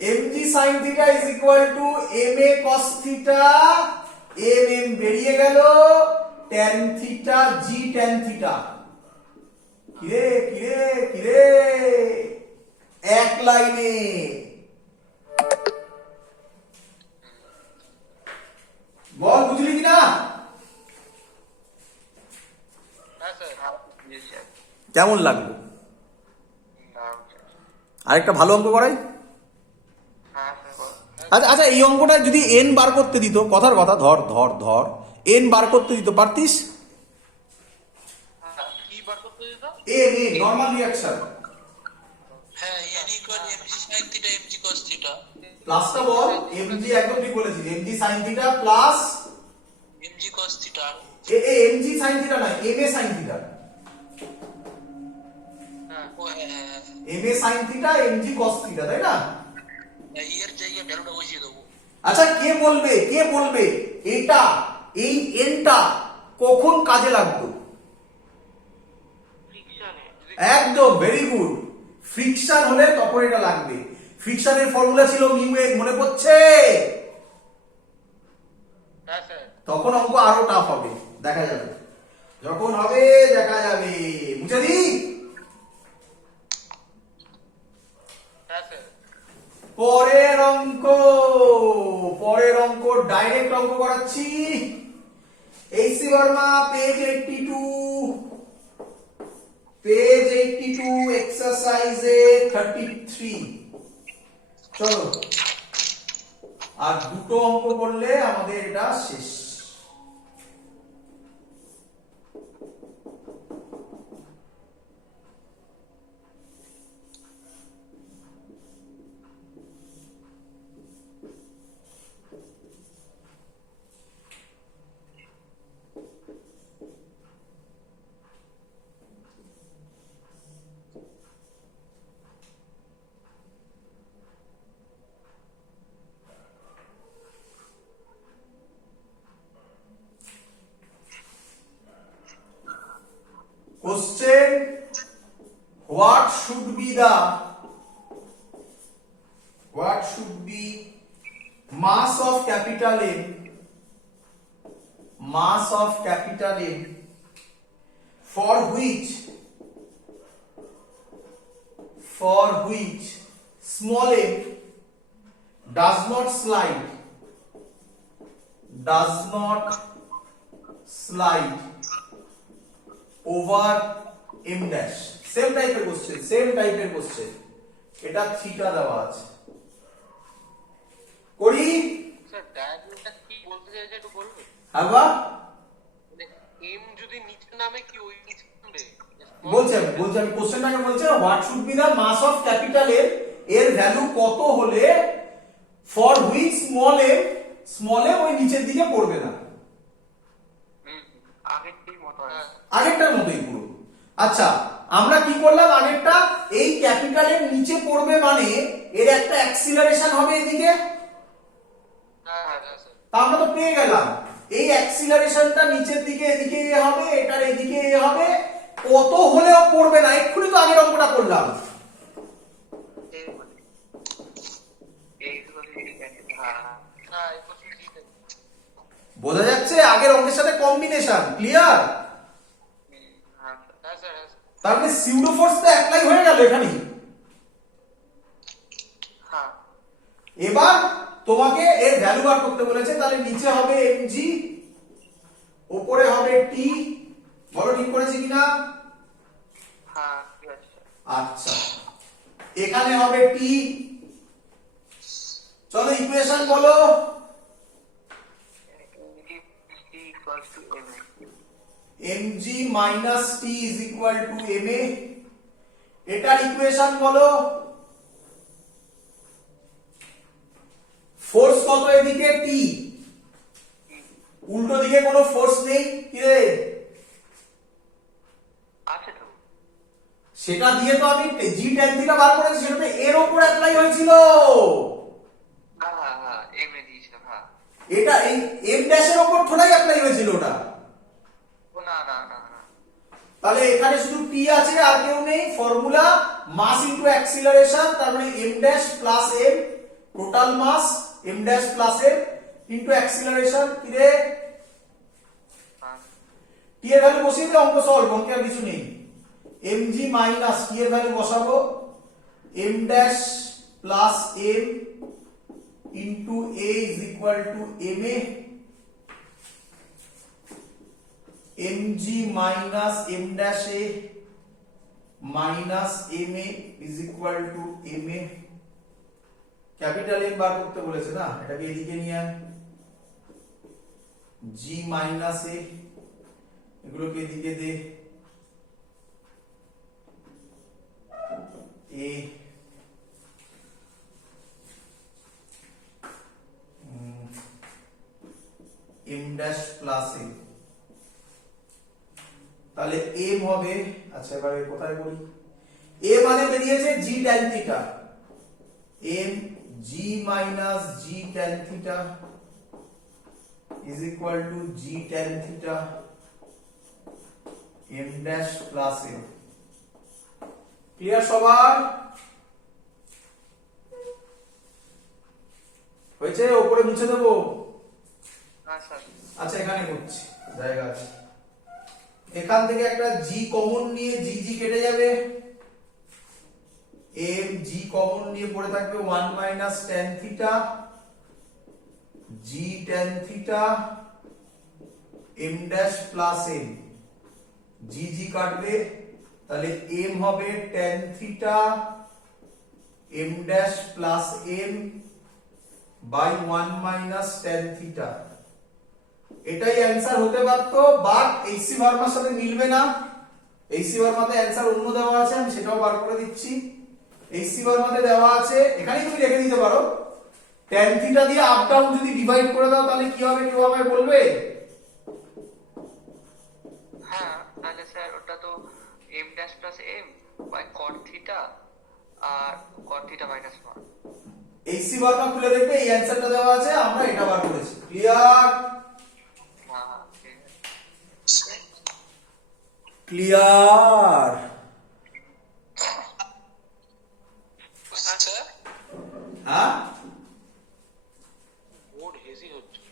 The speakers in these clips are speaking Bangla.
mg sin theta is equal to ma cos theta, mm বেরিয়ে গেল, tan theta g tan theta। কিরে কিরে কিরে এক লাইনে বল, বুঝলি কিনা? কেমন লাগলো? আরেকটা ভালো অঙ্ক করাই। আচ্ছা আচ্ছা, এই অঙ্কটা যদি এন বার করতে দিত, কথার কথা, ধর ধর ধর এন বার করতে দিত, পারতিস? কি বার করতে দিত? N N normal reaction. হ্যাঁ, n equal mg sin theta mg cos theta. প্লাসটা বল, mg একদম ঠিক বলেছিস, mg sin theta plus mg cos theta. mg sin theta না, ma sin থিটা। হ্যাঁ, ও হ্যাঁ, ma sin theta mg cos theta, তাই না? এর জায়গায় ভ্যালুটা বসিয়ে দেবো। আচ্ছা, কে বলবে এটা, এই এনটা কখন কাজে লাগবে? ফ্রিকশনে। একদম ভেরি গুড। ফ্রিকশন হলে তখন এটা লাগবে। ফ্রিকশনের ফর্মুলা ছিল মিউ এন, মনে পড়ছে? হ্যাঁ স্যার। তখন অঙ্ক আরো টাফ হবে, দেখা যাবে, যখন হবে দেখা যাবে। বুঝে দি? হ্যাঁ স্যার। পরের অঙ্ক ডাইরেক্ট অঙ্ক করাচ্ছি। এইচসি বর্মা পেজ 82 এক্সারসাইজে 33। চলো, আর দুটো অঙ্ক করলে আমাদের এটা শেষ। Question: what should be mass of capital M for which small m does not slide over m dash। Same টাইপের কোশ্চেন, এটা থিটা দেওয়া আছে। করি স্যার, ডায়াগ্রামটা কি বলতে চাইছে একটু বলবে? হ্যাঁ বা মানে m যদি নিচে নামে কি ওই নিচে নামবে? বলছি আমি কোশ্চেনটাকে বলছি, what should be the mass of capital এর, এর ভ্যালু কত হলে ফর হুইচ স্মল এম ওই নিচের দিকে পড়বে না। আগেরটার মতোই পুরো। আচ্ছা, আমরা কি করলাম, আগেরটা এই ক্যাপিটাল এর নিচে পড়বে মানে এর একটা অ্যাক্সিলারেশন হবে এদিকে। তা আমরা তো পেয়ে গেলাম, এই অ্যাক্সিলারেশনটা নিচের দিকে এদিকে হবে, এটার এদিকে হবে, কত হলেও পড়বে না। এক্ষুনি তো আগের অঙ্কটা করলাম। বোঝা যাচ্ছে আগের অঙ্কের সাথে কম্বিনেশন, ক্লিয়ার? তার মানে সিউডো ফোর্সটা অ্যাপ্লাই হয়ে গেল এখানে। এবার তোমাকে এর ভ্যালু বার করতে বলেছে, তাহলে নিচে হবে mg, উপরে হবে t। বলো ঠিক করেছি কিনা? আচ্ছা, এখানে হবে t। চলো ইকুয়েশন বলো। mg minus t is equal to ma। এটার ইকুয়েশন বলো। ফোর্স কত এদিকে? t। উল্টো দিকে কোনো ফোর্স নেই, কি রে? আছে তো। সেটা দিয়ে তো আমি জি tan থিটা বার করেছি, সেটা তো এর উপর অ্যাপ্লাই হয়েছিল। এটা এই m ড্যাশের উপর থোড়াই অ্যাপ্লাই হয়েছিল ওটা। তাহলে এখানে শুধু t আছে আর কেউ নেই। ফর্মুলা মাস ইনটু অ্যাক্সিলারেশন, তার মানে m dash plus m total mass m dash plus m into acceleration. কি রে, টি এর ভ্যালু বসিয়ে দিলে অঙ্ক সলভ, অঙ্কে আর কিছু নেই। mg মাইনাস টি এর ভ্যালু বসাবো m dash plus m into a is equal two ma, mg minus m dash a minus ma is equal two ma। Capital M বার করতে বলেছে না, এটাকে এদিকে নিয়ে আয়, g মাইনাস a এগুলোকে এদিকে দে, a m dash plus a, তাহলে m হবে, আচ্ছা এবারে কোথায় বলি, a মানে বেরিয়েছে g tan theta, m g minus g tan theta is equal to g tan theta m dash plus m। Clear সবার? হয়েছে? উপরে মুছে দেবো? আচ্ছা এখানে করছি, জায়গা আছে। এখান থেকে একটা g কমন নিয়ে g g কেটে যাবে, m g কমন নিয়ে পড়ে থাকবে 1 minus tan theta g tan theta m dash plus m, g g কাটবে, তাহলে m হবে tan theta m dash plus m by 1 minus tan theta. এটাই অ্যান্সার হতে পারত, বাট এইচসি ভার্মার সাথে মিলবে না। এইচসি ভার্মাতে অ্যান্সার অন্য দেওয়া আছে, আমি সেটাও বার করে দিচ্ছি। এইচসি ভার্মাতে দেওয়া আছে, এখানেই তুমি রেখে দিতে পারো, tan থিটা দিয়ে আপ ডাউন যদি ডিভাইড করে দাও তাহলে কি হবে, কেউ আমায় বলবে? হ্যাঁ, তাহলে স্যার ওটা তো m dash plus m by cot theta আর cot theta minus 1। HC Verma খুলে দেখবে এই অ্যান্সারটা দেওয়া আছে, আমরা এটা বার করেছি। ক্লিয়ার? হ্যাঁ, ঠিক আছে। ক্লিয়ার? আচ্ছা হ্যাঁ, বোর্ড হেজি হচ্ছে,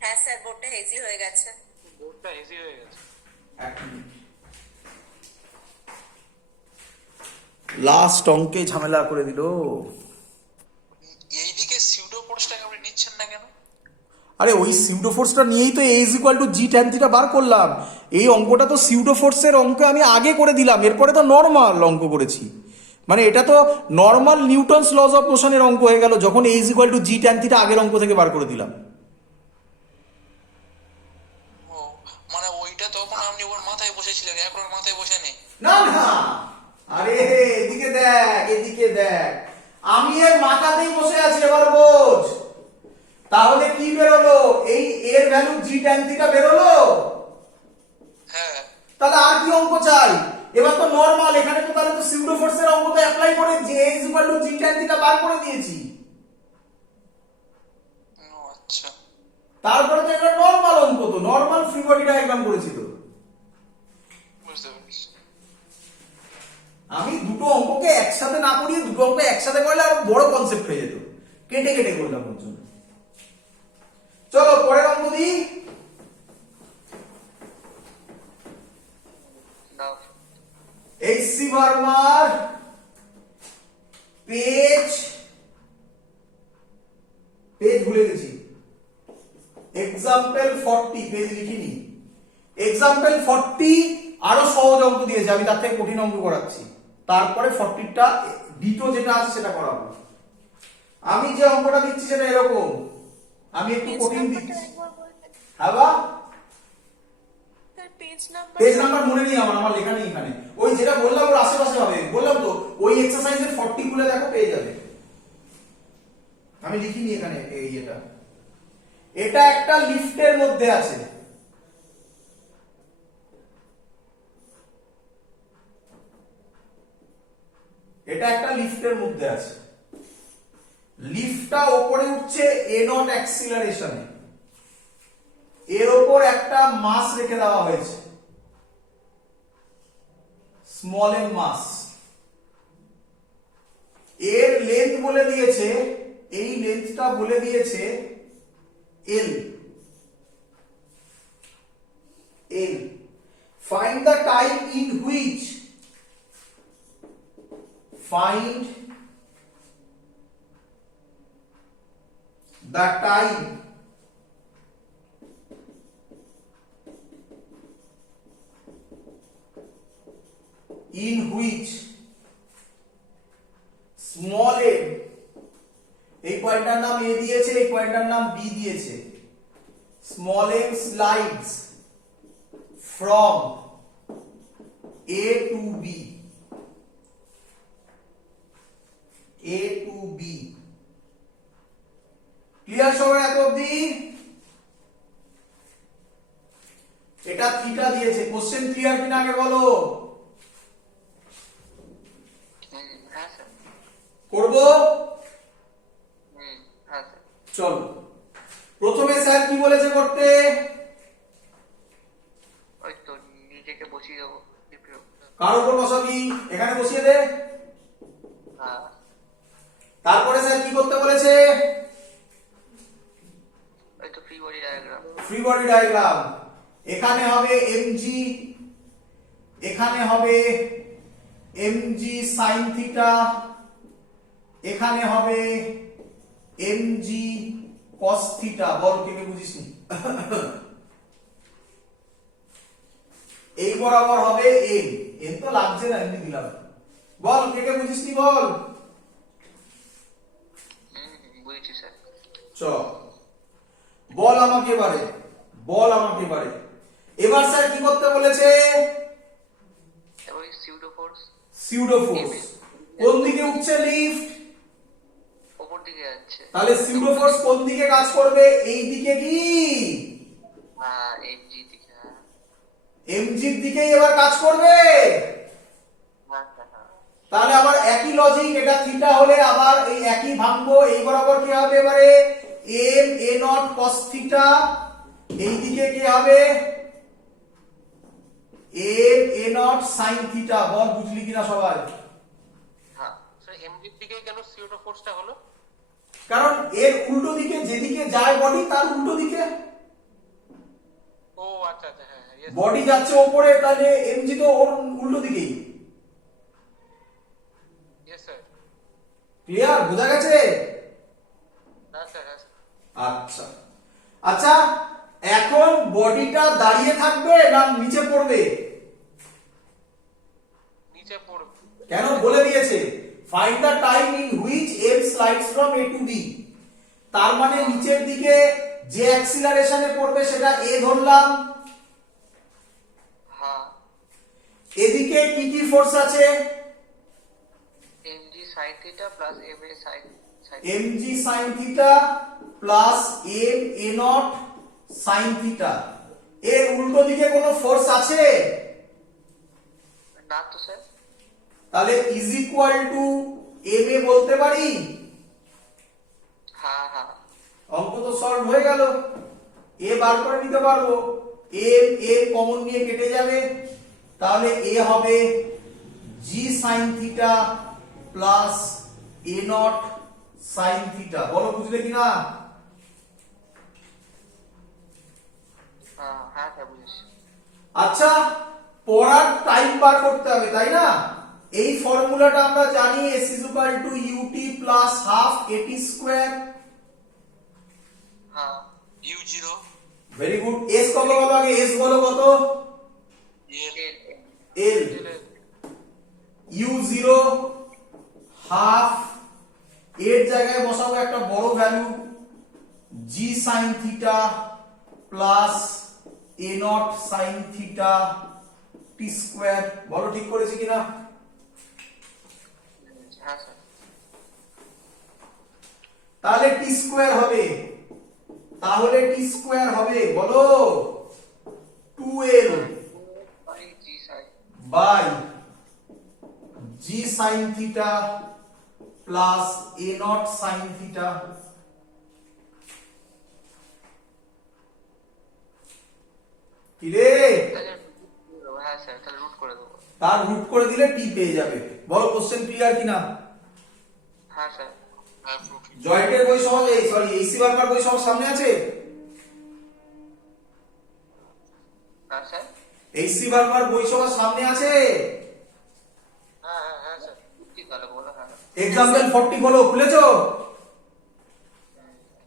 হ্যাঁ স্যার বোর্ডটা হেজি হয়ে গেছে। বোর্ডটা হেজি হয়ে গেছে। লাস্ট অঙ্কে ঝামেলা করে দিল। এইদিকে সিউডো ফোর্সটাকে আপনি নিচ্ছেন না কেন? আরে ওই সিউডো ফোর্সটা নিয়েই তো a is equal to G tan theta বার করলাম। এই অঙ্কটা তো সিউডো ফোর্সের অঙ্ক আমি আগে করে দিলাম, এরপরে তো নর্মাল অঙ্ক করেছি। মানে এটা তো নর্মাল নিউটনস লজ অফ মোশনের অঙ্ক হয়ে গেল, যখন a is equal to G tan theta আগের অঙ্ক থেকে বার করে দিলাম। ও মানে ওইটা তখন আপনি ওর মাথায় বসেছিলেন, এখন ওর মাথায় বসে নেই। না না, আরে এদিকে দেখ, এদিকে দেখ, আমি এর মাথাতেই বসে আছি। এবার বোঝ, তাহলে কি বেরোলো, এই এর ভ্যালু জি ট্যান থিটা বেরোলো। হ্যাঁ, তাহলে আর কি অঙ্ক চাই? এবার তো নরমাল, এখানে তো তাহলে তো সিউডো ফোর্সের অঙ্ক তো অ্যাপ্লাই করে যে a is equal to G tan theta বার করে দিয়েছি। ও আচ্ছা, তারপরে তো এটা নরমাল অঙ্ক, তো নরমাল ফ্রি বডি ডায়াগ্রাম করেছি তো। বুঝতে পেরেছি। আমি দুটো অঙ্ককে একসাথে না করিয়ে দুটো অঙ্ক একসাথে করলে আরো বড় কনসেপ্ট হয়ে যেত, কেটে কেটে করলাম ওর জন্য। চলো পরের অঙ্ক দিই। দাও। এইচসি ভার্মার পেজ ভুলে গেছি, এক্সাম্পল 40 পেজ লিখিনি। এক্সাম্পল 40 আরো সহজ অঙ্ক দিয়েছে, আমি তার থেকে কঠিন অঙ্ক করাচ্ছি। তারপরে 40টা ডিটো যেটা আছে সেটা করাবো। আমি যে অঙ্কটা দিচ্ছি সেটা এরকম, আমি একটু কঠিন দিচ্ছি। হ্যাঁ বা পেজ নাম্বার মনে নেই আমার, আমার লেখা নেই এখানে। ওই যেটা বললাম ওর আশেপাশে হবে, বললাম তো ওই এক্সারসাইজের 40 খুলে দেখো পেয়ে যাবে। আমি লিখিনি এখানে এই এটা। এটা একটা লিফটের মধ্যে আছে, এটা একটা লিফটের মধ্যে আছে। লিফটটা উপরে উঠছে এ নট অ্যাক্সিলারেশনে, এর উপর একটা মাস রেখে দেওয়া হয়েছে, স্মল এম মাস। এর লেন্থ বলে দিয়েছে, এই লেন্থটা বলে দিয়েছে L. L find the time in which, find the time in which small m, এই পয়েন্টটার নাম a দিয়েছে, এই পয়েন্টটার নাম b দিয়েছে, small m slides from a to b, a to b। Clear সবাই এত অবধি? এটা থিটা দিয়েছে। কোশ্চেন ক্লিয়ার কিনা আগে বলো। হ্যাঁ স্যার। করবো? হ্যাঁ স্যার। চলো, প্রথমে স্যার কি বলেছে করতে? ওই তো নিজেকে বসিয়ে দেবো। কার উপর বসাবি? এখানে বসিয়ে দে। হ্যাঁ। তারপরে স্যার কি করতে বলেছে? ওই তো free body diagram. Free body diagram. এখানে হবে mg, এখানে হবে mg sin থিটা, এখানে হবে mg cos থিটা। বল কে কে বুঝিসনি? এই বরাবর হবে m, n তো লাগছে না, এমনি দিলাম। বল কে কে বুঝিসনি বল। বুঝেছি স্যার। চল বল আমাকে এবারে, বল আমাকে এবারে। এবার স্যার কি করতে বলেছে? ওই সিউডো ফোর্স সিউডো ফোর্স কোন দিকে উঠছে? লিফট, উপর দিকে যাচ্ছে। তাহলে সিউডো ফোর্স কোন দিকে কাজ করবে? এই দিকে কি? হ্যাঁ এমজি দিকে। হ্যাঁ এমজির দিকেই এবার কাজ করবে। হ্যাঁ হ্যাঁ। তাহলে আবার একই লজিক, এটা থিটা হলে আবার এই একই ভাঙবো। এই বরাবর কি হবে এবারে? M A naught cos theta. এই দিকে কি হবে? M A naught sine theta. বল বুঝলি কিনা সবাই? হ্যাঁ স্যার এমজি দিকে কেন সিউডো ফোর্সটা হলো? কারণ এর উল্টো দিকে, যেদিকে যায় বডি তার উল্টো দিকে। ও আচ্ছা আচ্ছা। হ্যাঁ হ্যাঁ। বডি যাচ্ছে উপরে, তাহলে এমজি তো ওর উল্টো দিকেই। Yes sir. ক্লিয়ার? বোঝা গেছে? হ্যাঁ স্যার। হ্যাঁ আচ্ছা আচ্ছা, এখন বডিটা দাঁড়িয়ে থাকবে না নিচে পড়বে? নিচে পড়বে। কেন? বলে দিয়েছে find the time in which m slides from a to b। তার মানে নিচের দিকে যে অ্যাক্সিলারেশনে পড়বে সেটা a ধরলাম। হ্যাঁ এদিকে কি কি ফোর্স আছে? mg sin theta plus ma sin mg sin theta plus m a nought sin theta. এর উল্টো দিকে কোনো ফোর্স আছে? না তো স্যার। তাহলে is equal two m a বলতে পারি। হ্যাঁ হ্যাঁ। অঙ্ক তো সলভ হয়ে গেল। a বার করে নিতে পারবো। m a কমন নিয়ে কেটে যাবে, তাহলে a হবে g sin theta plus a nought sin theta. বলো বুঝলে কিনা? হ্যাঁ হ্যাঁ স্যার বুঝেছি। আচ্ছা, পড়ার টাইম বার করতে হবে তাই না? এই ফর্মুলাটা আমরা জানি, s is equal to ut plus half at square। হ্যাঁ u0 ভেরি গুড। s কত বলো আগে, s বলো কত? l l u0 হাফ, এর জায়গায় বসাবো একটা বড় value g sin theta plus a nought sin theta t square. বলো ঠিক করেছি কিনা? হ্যাঁ স্যার। তাহলে t স্কয়ার হবে, তাহলে t স্কয়ার হবে বলো 2l by g sin by g sin theta plus a nought sin theta. কি রে? হ্যাঁ স্যার, তাহলে রুট করে দেবো। তার রুট করে দিলে t পেয়ে যাবে। বলো কোশ্চেন ক্লিয়ার কিনা? হ্যাঁ স্যার। হ্যাঁ প্রোটিন। জয়েন্টের বই সহ সরি এইসি বার্কার বই সহ সামনে আছে? হ্যাঁ স্যার। এইসি বার্কার বই সহ সামনে আছে? হ্যাঁ হ্যাঁ হ্যাঁ স্যার। কি তাহলে বলো? হ্যাঁ এক্সাম্পল 40 বলো, খুলেছো?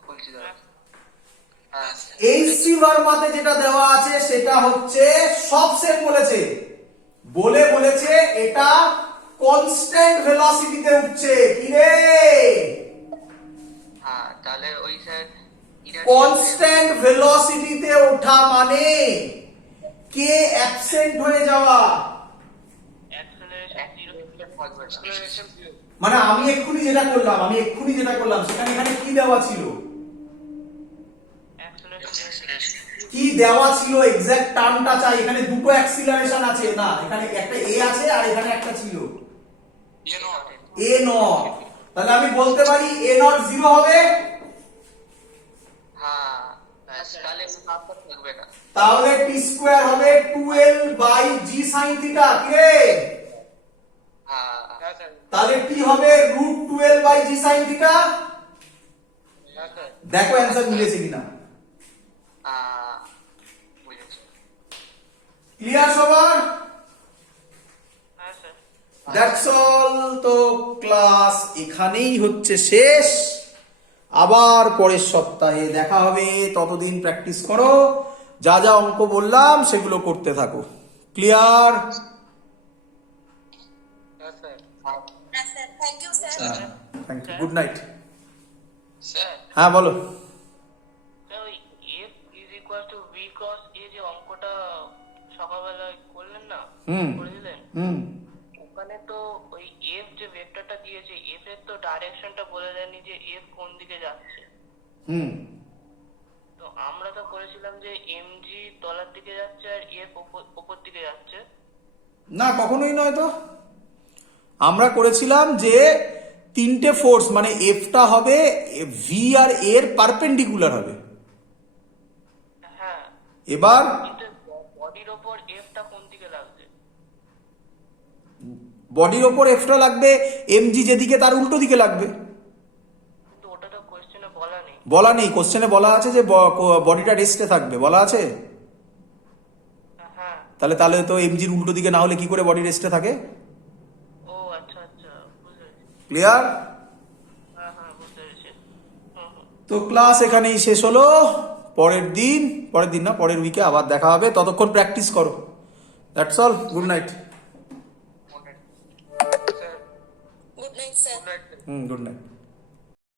খুলছি দাদা। হ্যাঁ এইসি বার্মাতে যেটা দেওয়া আছে সেটা হচ্ছে সব সেম বলেছে, বলেছে এটা কনস্ট্যান্ট ভেলোসিটিতে উঠছে। কি রে? হ্যাঁ তাহলে ওই স্যার কনস্ট্যান্ট ভেলোসিটিতে ওঠা মানে কে অ্যাবসেন্ট হয়ে যাওয়া, মানে আমি এক্ষুনি যেটা করলাম সেখানে এখানে কি দেওয়া ছিল, কি দেওয়া ছিল এক্সাক্ট টার্মটা চাই। এখানে দুটো অ্যাক্সিলারেশন আছে না, এখানে একটা এ আছে আর এখানে একটা ছিল এ নট। তাহলে আমি বলতে পারি এ নট 0 হবে। হ্যাঁ তাহলে হাফটা থাকবে না। তাহলে টি স্কয়ার হবে 12 বাই জি সাইন থিটা। কি রে? হ্যাঁ স্যার। তাহলে টি হবে √12 বাই জি সাইন থিটা। দেখো অ্যানসার মিলেছে কিনা। বুঝেছি। ক্লিয়ার সবার? হ্যাঁ স্যার। That's all. তো ক্লাস এখানেই হচ্ছে শেষ, আবার পরের সপ্তাহে দেখা হবে। ততদিন প্র্যাকটিস করো, যা যা অঙ্ক বললাম সেগুলো করতে থাকো। ক্লিয়ার? হ্যাঁ স্যার। হ্যাঁ sir, thank you sir. Thank you, good night. Sir হ্যাঁ বলো। স্যার ওই f is equal to v cos a যে অঙ্কটা সকালবেলা করলেন না, হুম করে দিলেন, হুম ওখানে তো ওই f যে ভেক্টরটা দিয়েছে f এর তো ডাইরেকশনটা বলে দেয়নি যে f কোন দিকে যাচ্ছে। হুম তো আমরা তো করেছিলাম যে mg তলার দিকে যাচ্ছে আর f উপর দিকে যাচ্ছে। না, কখনোই নয়। তো আমরা করেছিলাম যে তিনটে ফোর্স মানে এফটা হবে ভি আর এর পারপেন্ডিকুলার হবে। হ্যাঁ এবার কিন্তু বডির ওপর fটা কোন দিকে লাগছে? বডির ওপর এফটা লাগবে, এমজি যেদিকে তার উল্টো দিকে লাগবে। কিন্তু ওটা তো কোশ্চেনে বলা নেই। বলা নেই, কোশ্চেনে বলা আছে যে বডিটা রেস্টে থাকবে, বলা আছে। হ্যাঁ। তাহলে তো এমজির উল্টো দিকে না হলে কি করে বডি রেস্টে থাকে? ও আচ্ছা আচ্ছা, বুঝতে পেরেছি। ক্লিয়ার? হ্যাঁ হ্যাঁ বুঝতে পেরেছি। হুম হুম। তো ক্লাস এখানেই শেষ হলো। পরের দিন না, পরের উইকে আবার দেখা হবে। ততক্ষণ প্র্যাকটিস করো। That's all. Good night. Sir good night sir. Good night. Good night.